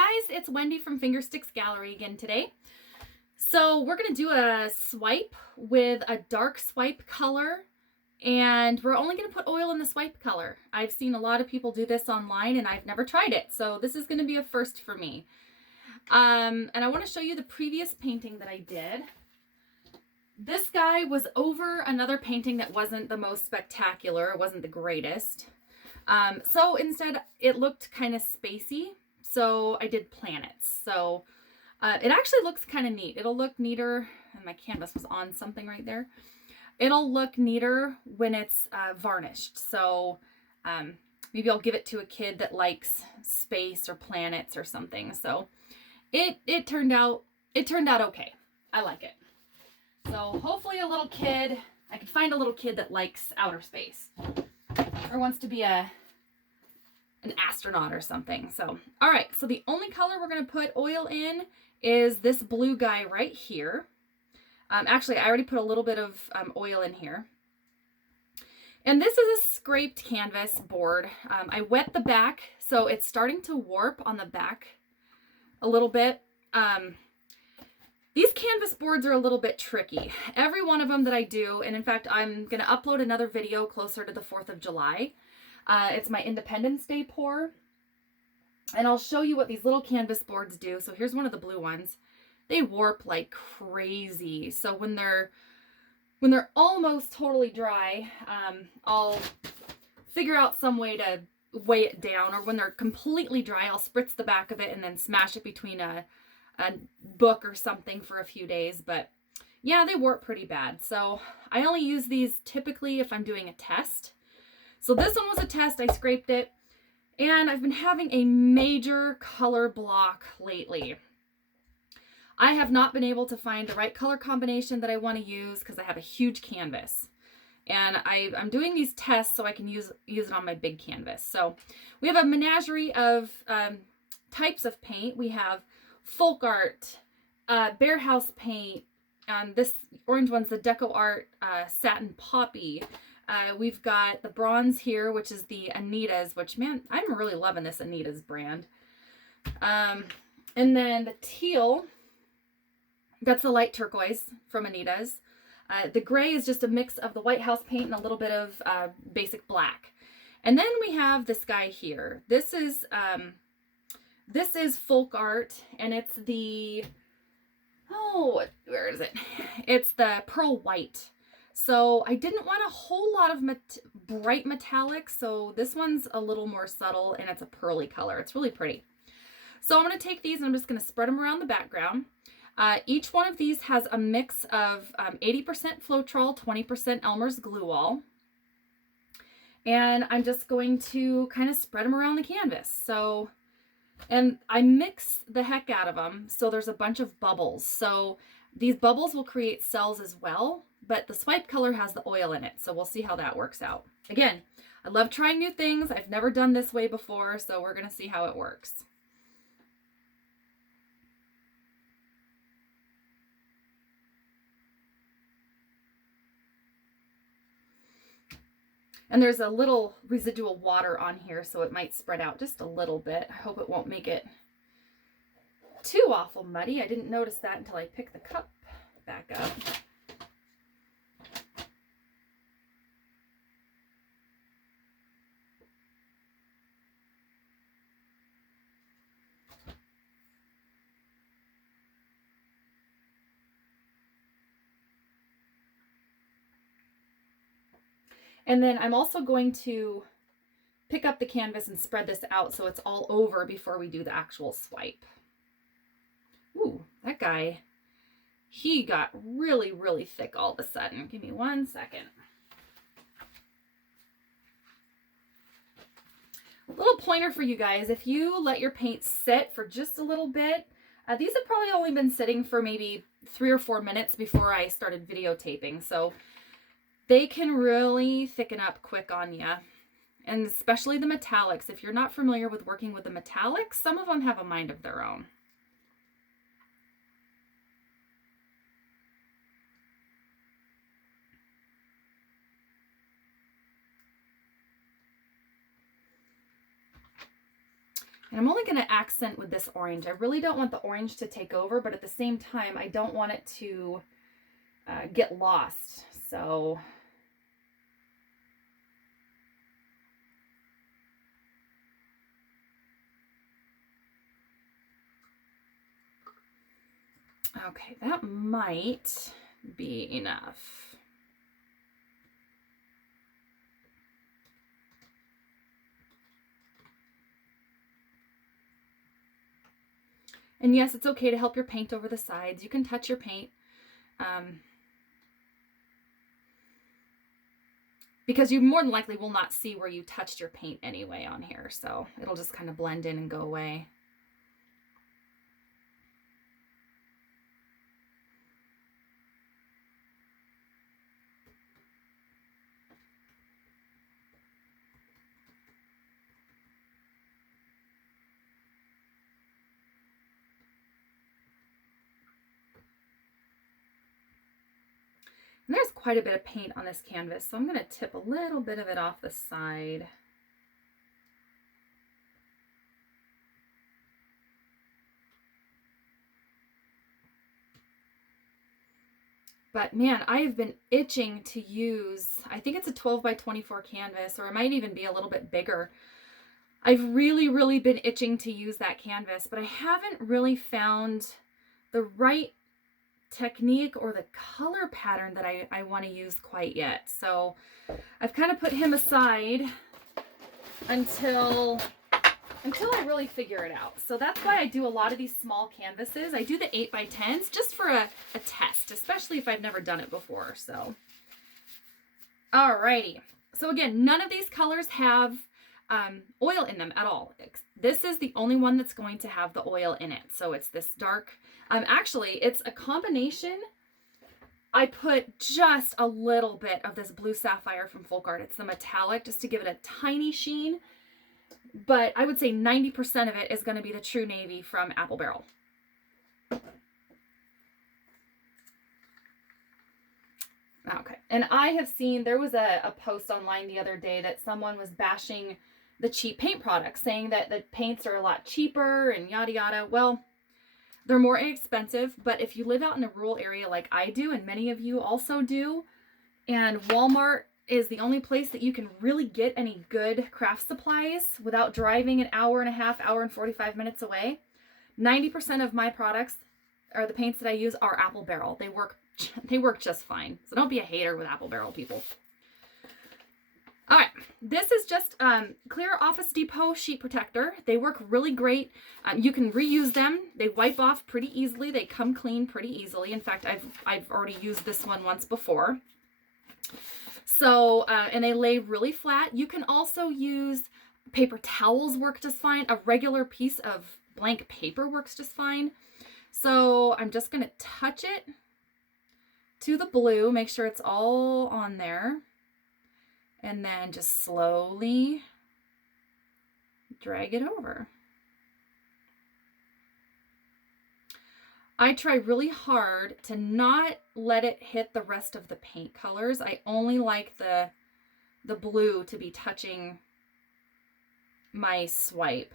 guys, it's Wendy from Fingersticks Gallery again today. So we're going to do a swipe with a dark swipe color, and we're only going to put oil in the swipe color. I've seen a lot of people do this online and I've never tried it, so this is going to be a first for me. And I want to show you the previous painting that I did. This guy was over another painting that wasn't the most spectacular, it wasn't the greatest. So instead it looked kind of spacey, so I did planets. So it actually looks kind of neat. It'll look neater, and my canvas was on something right there. It'll look neater when it's varnished. So maybe I'll give it to a kid that likes space or planets or something. So it turned out okay. I like it. So hopefully a little kid, I can find a little kid that likes outer space or wants to be an astronaut or something. So, all right. So the only color we're going to put oil in is this blue guy right here. Actually, I already put a little bit of oil in here. And this is a scraped canvas board. I wet the back, so it's starting to warp on the back a little bit. These canvas boards are a little bit tricky. Every one of them that I do, and in fact, I'm going to upload another video closer to the 4th of July. It's my Independence Day pour. And I'll show you what these little canvas boards do. So here's one of the blue ones. They warp like crazy. So when they're almost totally dry, I'll figure out some way to weigh it down. Or when they're completely dry, I'll spritz the back of it and then smash it between a book or something for a few days. But yeah, they warp pretty bad. So I only use these typically if I'm doing a test. So this one was a test. I scraped it, and I've been having a major color block lately. I have not been able to find the right color combination that I want to use because I have a huge canvas. And I'm doing these tests so I can use it on my big canvas. So we have a menagerie of types of paint. We have folk art, bear house paint, this orange one's the Deco Art Satin Poppy. We've got the bronze here, which is the Anita's, which, man, I'm really loving this Anita's brand. And then the teal, that's the light turquoise from Anita's. The gray is just a mix of the White House paint and a little bit of basic black. And then we have this guy here. This is folk art, and it's the, oh, where is it? It's the pearl white. So I didn't want a whole lot of bright metallic, so this one's a little more subtle, and it's a pearly color. It's really pretty. So I'm going to take these and I'm just going to spread them around the background. Each one of these has a mix of 80% Floetrol, 20% Elmer's Glue All. And I'm just going to kind of spread them around the canvas. So, and I mix the heck out of them, so there's a bunch of bubbles. So these bubbles will create cells as well, but the swipe color has the oil in it, so we'll see how that works out. Again, I love trying new things. I've never done this way before, so we're going to see how it works. And there's a little residual water on here, so it might spread out just a little bit. I hope it won't make it too awful muddy. I didn't notice that until I picked the cup back up. And then I'm also going to pick up the canvas and spread this out so it's all over before we do the actual swipe. Ooh, that guy, he got really, really thick all of a sudden. Give me 1 second. A little pointer for you guys. If you let your paint sit for just a little bit, these have probably only been sitting for maybe 3 or 4 minutes before I started videotaping. So they can really thicken up quick on you. And especially the metallics. If you're not familiar with working with the metallics, some of them have a mind of their own. And I'm only going to accent with this orange. I really don't want the orange to take over, but at the same time, I don't want it to get lost. So okay, that might be enough. And yes, it's okay to help your paint over the sides. You can touch your paint. Because you more than likely will not see where you touched your paint anyway on here. So it'll just kind of blend in and go away. And there's quite a bit of paint on this canvas, so I'm going to tip a little bit of it off the side. But man, I have been itching to use, I think it's a 12 by 24 canvas, or it might even be a little bit bigger. I've really been itching to use that canvas, but I haven't really found the right technique or the color pattern that I want to use quite yet. So I've kind of put him aside until I really figure it out. So that's why I do a lot of these small canvases. I do the 8 by 10s just for a test, especially if I've never done it before. So alrighty. So again, none of these colors have oil in them at all. This is the only one that's going to have the oil in it. So it's this dark, actually it's a combination. I put just a little bit of this blue sapphire from Folk Art. It's the metallic, just to give it a tiny sheen. But I would say 90% of it is going to be the True Navy from Apple Barrel. Okay, and I have seen, there was a post online the other day that someone was bashing the cheap paint products, saying that the paints are a lot cheaper and yada yada. Well, they're more inexpensive, but if you live out in a rural area like I do, and many of you also do, and Walmart is the only place that you can really get any good craft supplies without driving an hour and a half, hour and 45 minutes away, 90% of my products, or the paints that I use, are Apple Barrel. They work just fine. So don't be a hater with Apple Barrel, people. All right, this is just clear Office Depot sheet protector. They work really great. You can reuse them. They wipe off pretty easily. They come clean pretty easily. In fact, I've already used this one once before. So, and they lay really flat. You can also use paper towels, work just fine. A regular piece of blank paper works just fine. So I'm just going to touch it to the blue, make sure it's all on there. And then just slowly drag it over. I try really hard to not let it hit the rest of the paint colors. I only like the blue to be touching my swipe.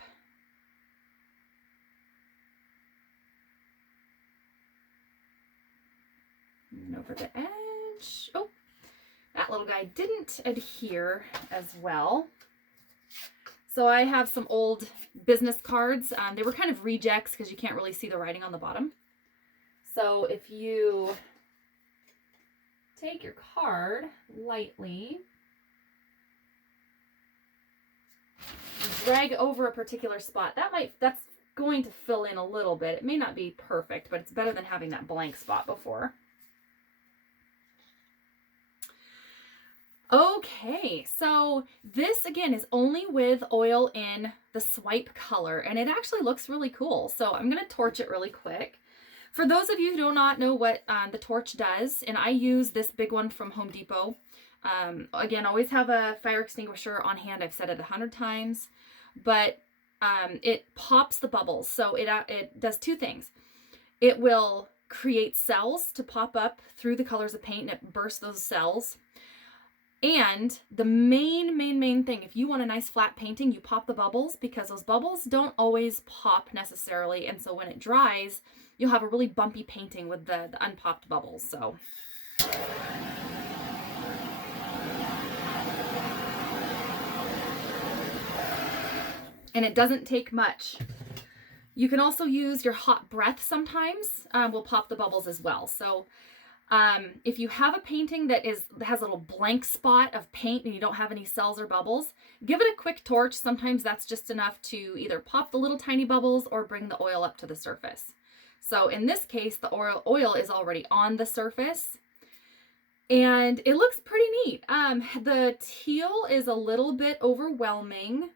And over the edge. Oh, that little guy didn't adhere as well. So I have some old business cards. They were kind of rejects because you can't really see the writing on the bottom. So if you take your card lightly, drag over a particular spot, that's going to fill in a little bit. It may not be perfect, but it's better than having that blank spot before. Okay, so this again is only with oil in the swipe color, and it actually looks really cool. So I'm going to torch it really quick. For those of you who do not know what the torch does, and I use this big one from Home Depot. Again, always have a fire extinguisher on hand. I've said it 100 times, but it pops the bubbles. So it does two things. It will create cells to pop up through the colors of paint, and it bursts those cells. And the main thing, if you want a nice flat painting, you pop the bubbles, because those bubbles don't always pop necessarily. And so when it dries, you'll have a really bumpy painting with the unpopped bubbles. So. And it doesn't take much. You can also use your hot breath sometimes, will pop the bubbles as well. So if you have a painting that has a little blank spot of paint and you don't have any cells or bubbles, give it a quick torch. Sometimes that's just enough to either pop the little tiny bubbles or bring the oil up to the surface. So in this case, the oil is already on the surface and it looks pretty neat. The teal is a little bit overwhelming.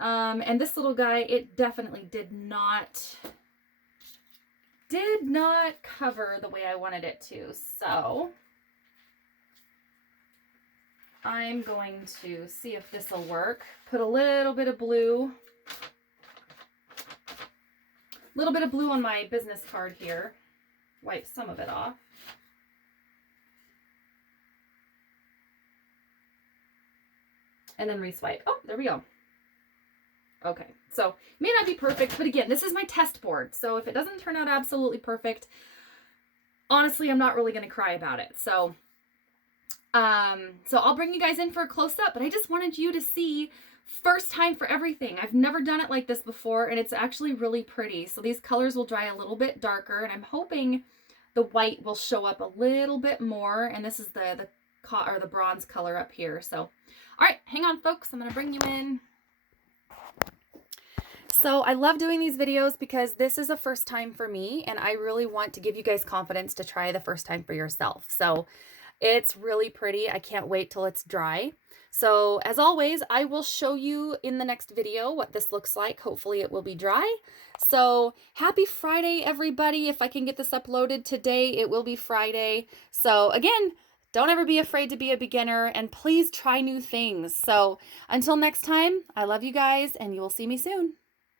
And this little guy, it definitely did not cover the way I wanted it to. So I'm going to see if this will work. Put a little bit of blue on my business card here. Wipe some of it off. And then reswipe. Oh, there we go. Okay, so it may not be perfect, but again, this is my test board. So if it doesn't turn out absolutely perfect, honestly, I'm not really going to cry about it. So I'll bring you guys in for a close-up, but I just wanted you to see first time for everything. I've never done it like this before, and it's actually really pretty. So these colors will dry a little bit darker, and I'm hoping the white will show up a little bit more. And this is the bronze color up here. So, all right, hang on, folks. I'm going to bring you in. So I love doing these videos because this is a first time for me, and I really want to give you guys confidence to try the first time for yourself. So it's really pretty. I can't wait till it's dry. So as always, I will show you in the next video what this looks like. Hopefully it will be dry. So happy Friday, everybody. If I can get this uploaded today, it will be Friday. So again, don't ever be afraid to be a beginner, and please try new things. So until next time, I love you guys, and you will see me soon.